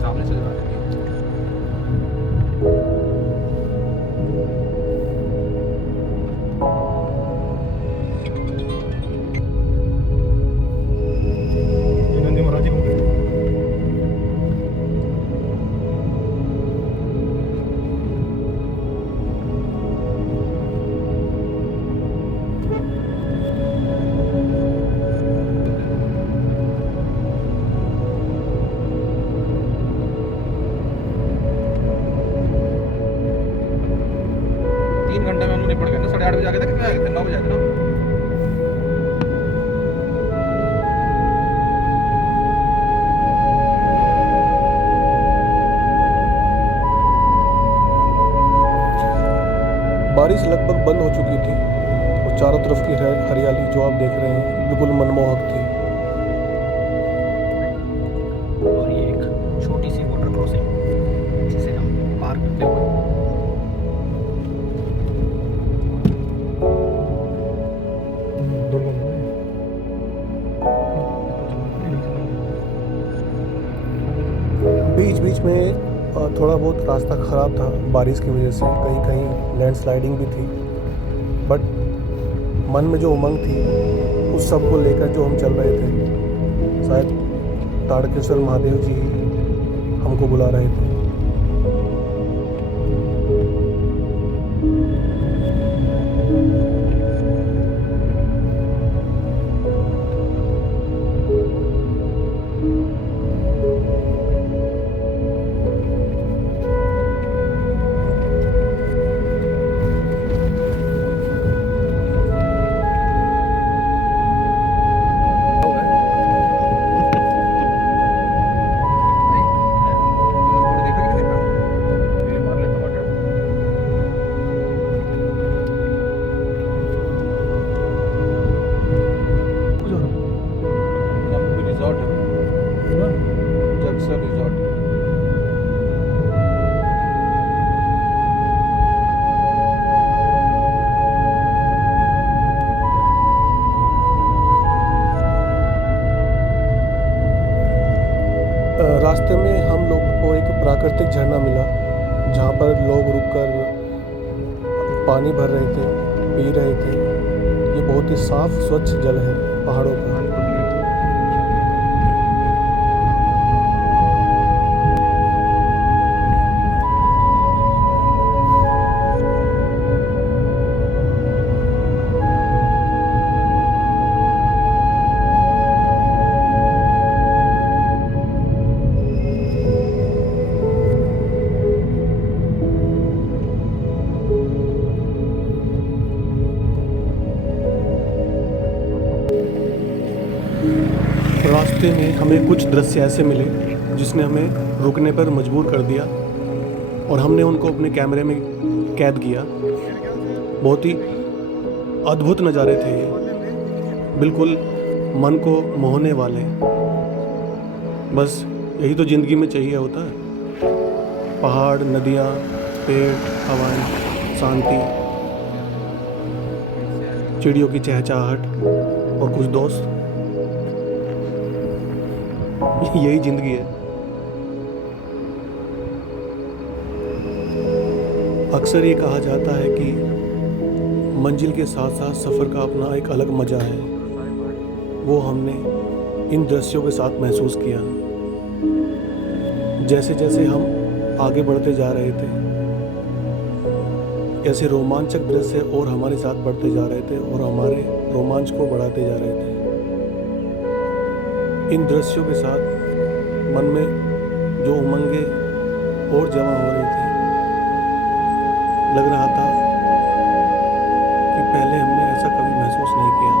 सामने से जा रही है। नंदी महाराज जी को 3 घंटे में हम लोग निपट गए ना। 8:30 बजे आ गए थे, कितने आ गए थे? 9 बजे आए थे ना। बारिश लगभग बंद हो चुकी थी और चारों तरफ की हरियाली जो आप देख रहे हैं बिल्कुल मनमोहक थी। और ये एक छोटी सी वाटर क्रॉसिंग जिसे हम पार करते हुए बीच बीच में थोड़ा बहुत रास्ता ख़राब था बारिश की वजह से, कहीं कहीं लैंडस्लाइडिंग भी थी, बट मन में जो उमंग थी उस सब को लेकर जो हम चल रहे थे, शायद ताड़केश्वर महादेव जी हमको बुला रहे थे। जक्सर रिजॉर्ट। रास्ते में हम लोग को एक प्राकृतिक झरना मिला जहाँ पर लोग रुककर पानी भर रहे थे, पी रहे थे। ये बहुत ही साफ स्वच्छ जल है पहाड़ों का। रास्ते में हमें कुछ दृश्य ऐसे मिले जिसने हमें रुकने पर मजबूर कर दिया और हमने उनको अपने कैमरे में कैद किया। बहुत ही अद्भुत नज़ारे थे ये, बिल्कुल मन को मोहने वाले। बस यही तो ज़िंदगी में चाहिए होता है, पहाड़, नदियाँ, पेड़, हवाएं, शांति, चिड़ियों की चहचहाहट और कुछ दोस्त। यही जिंदगी है। अक्सर ये कहा जाता है कि मंजिल के साथ साथ सफ़र का अपना एक अलग मज़ा है। वो हमने इन दृश्यों के साथ महसूस किया। जैसे जैसे हम आगे बढ़ते जा रहे थे, ऐसे रोमांचक दृश्य और हमारे साथ बढ़ते जा रहे थे और हमारे रोमांच को बढ़ाते जा रहे थे। इन दृश्यों के साथ मन में जो उमंगें और जमा हो रही थी, लग रहा था कि पहले हमने ऐसा कभी महसूस नहीं किया।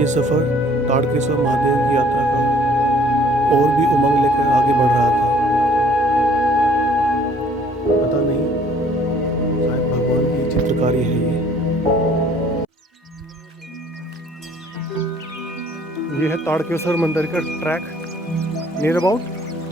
ये सफ़र ताड़केश्वर महादेव की यात्रा का और भी उमंग लेकर आगे बढ़ रहा था। पता नहीं, शायद भगवान की कार्य है ये है ताड़केश्वर मंदिर का ट्रैक नियर अबाउट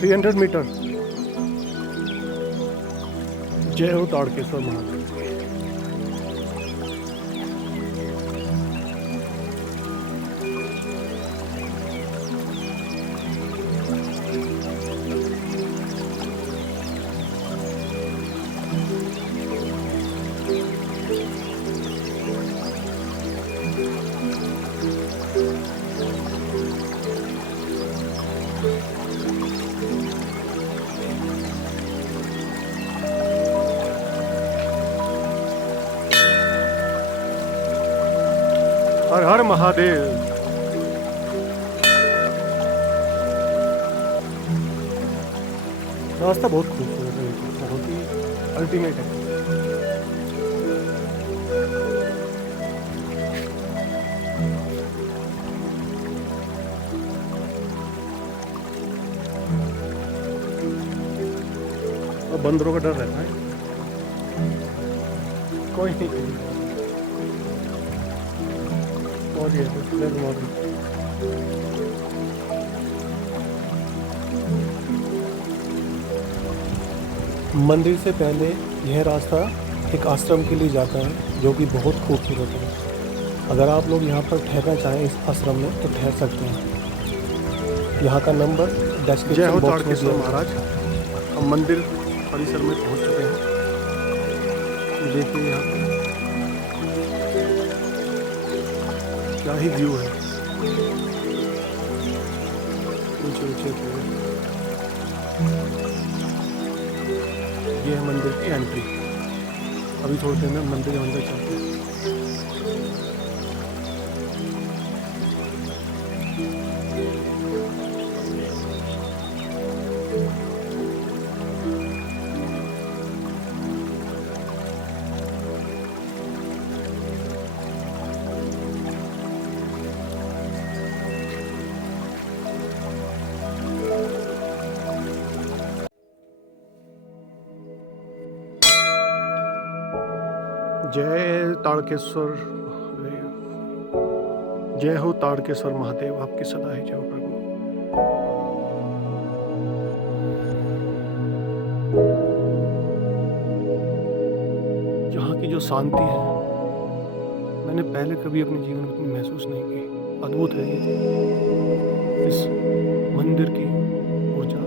300 मीटर। जय हो ताड़केश्वर महादेव। हर हर महादेव। रास्ता बहुत खूबसूरत है, बहुत ही अल्टीमेट है। और बंदरों का डर रहता है, कोई नहीं। और ये मंदिर से पहले यह रास्ता एक आश्रम के लिए जाता है जो कि बहुत खूबसूरत है। अगर आप लोग यहाँ पर ठहरना चाहें इस आश्रम में तो ठहर सकते हैं। यहाँ का नंबर डिस्क्रिप्शन बॉक्स में दिया महाराज। हम मंदिर परिसर में पहुँच चुके हैं। देखिए यहाँ पर क्या ही व्यू है, ऊंचे ऊंचे पेड़। ये है मंदिर की एंट्री। अभी थोड़ी देर में मंदिर के अंदर चलते हैं। जय ताड़केश्वर, जय हो ताड़केश्वर महादेव, आपकी सदा ही जय हो प्रभु। यहाँ की जो शांति है मैंने पहले कभी अपने जीवन में इतनी महसूस नहीं की। अद्भुत है ये इस मंदिर की ऊर्जा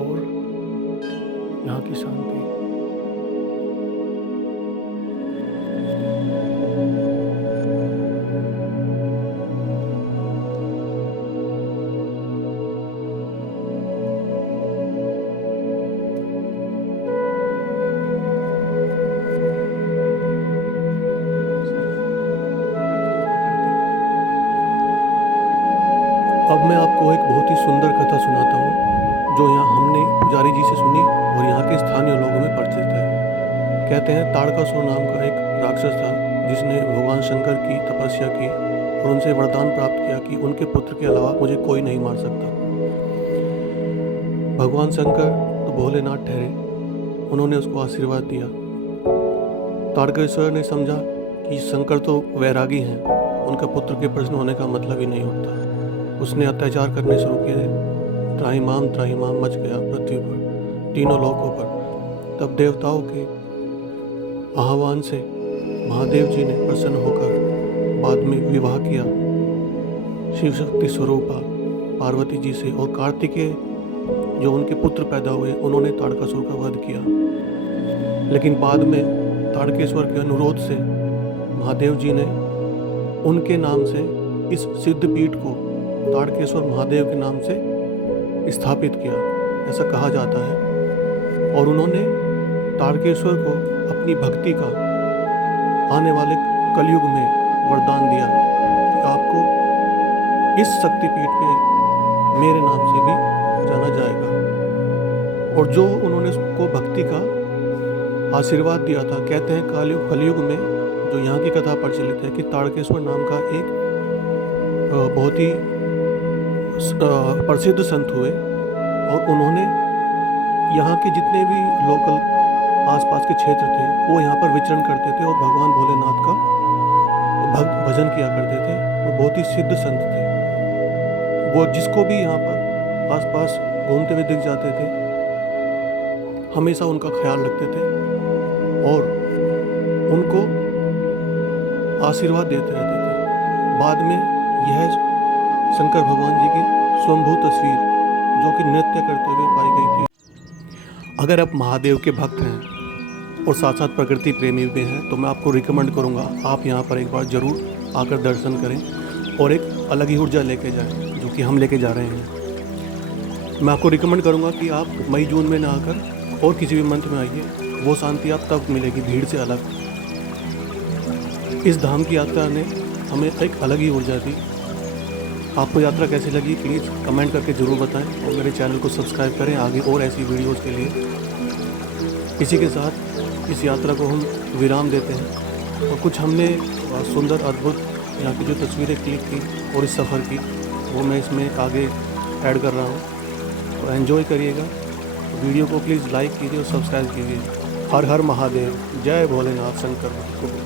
और यहाँ की शांति। अब मैं आपको एक बहुत ही सुंदर कथा सुनाता हूँ जो यहाँ हमने पुजारी जी से सुनी और यहाँ के स्थानीय लोगों में प्रचलित है। कहते हैं ताड़कासुर नाम का एक राक्षस था जिसने भगवान शंकर की तपस्या की और उनसे वरदान प्राप्त किया कि उनके पुत्र के अलावा मुझे कोई नहीं मार सकता। भगवान शंकर तो भोलेनाथ ठहरे, उन्होंने उसको आशीर्वाद दिया। ताड़केश्वर ने समझा कि शंकर तो वैरागी हैं, उनका पुत्र के प्रश्न होने का मतलब ही नहीं होता। उसने अत्याचार करने शुरू किए। त्राहिमाम मच गया पृथ्वी पर, तीनों लोकों पर। तब देवताओं के आह्वान से महादेव जी ने प्रसन्न होकर बाद में विवाह किया शिव शक्ति स्वरूपा पार्वती जी से, और कार्तिकेय जो उनके पुत्र पैदा हुए उन्होंने ताड़कासुर का वध किया। लेकिन बाद में ताड़केश्वर के अनुरोध से महादेव जी ने उनके नाम से इस सिद्धपीठ को ताड़केश्वर महादेव के नाम से स्थापित किया, ऐसा कहा जाता है। और उन्होंने ताड़केश्वर को अपनी भक्ति का आने वाले कलयुग में वरदान दिया कि आपको इस शक्तिपीठ पे मेरे नाम से भी जाना जाएगा। और जो उन्होंने उसको भक्ति का आशीर्वाद दिया था, कहते हैं कलयुग में जो यहाँ की कथा प्रचलित है कि ताड़केश्वर नाम का एक बहुत ही प्रसिद्ध संत हुए और उन्होंने यहाँ के जितने भी लोकल आसपास के क्षेत्र थे वो यहाँ पर विचरण करते थे और भगवान भोलेनाथ का भजन किया करते थे। वो बहुत ही सिद्ध संत थे। वो जिसको भी यहाँ पर आसपास घूमते हुए दिख जाते थे हमेशा उनका ख्याल रखते थे और उनको आशीर्वाद देते रहते थे। बाद में यह शंकर भगवान जी की स्वयंभू तस्वीर जो कि नृत्य करते हुए पाई गई थी। अगर आप महादेव के भक्त हैं और साथ साथ प्रकृति प्रेमी भी हैं तो मैं आपको रिकमेंड करूंगा आप यहाँ पर एक बार ज़रूर आकर दर्शन करें और एक अलग ही ऊर्जा लेके जाएं जो कि हम लेके जा रहे हैं। मैं आपको रिकमेंड करूंगा कि आप मई जून में ना आकर और किसी भी मंथ में आइए, वो शांति आप तब मिलेगी भीड़ से अलग। इस धाम की यात्रा ने हमें एक अलग ही ऊर्जा दी। आपको यात्रा कैसी लगी प्लीज़ कमेंट करके ज़रूर बताएं और मेरे चैनल को सब्सक्राइब करें आगे और ऐसी वीडियोस के लिए। इसी के साथ इस यात्रा को हम विराम देते हैं और कुछ हमने सुंदर अद्भुत यहाँ की जो तस्वीरें क्लिक की और इस सफ़र की वो मैं इसमें आगे ऐड कर रहा हूँ। तो एंजॉय करिएगा। वीडियो को प्लीज़ लाइक कीजिए और सब्सक्राइब कीजिए। हर हर महादेव, जय भोलेनाथ शंकर को।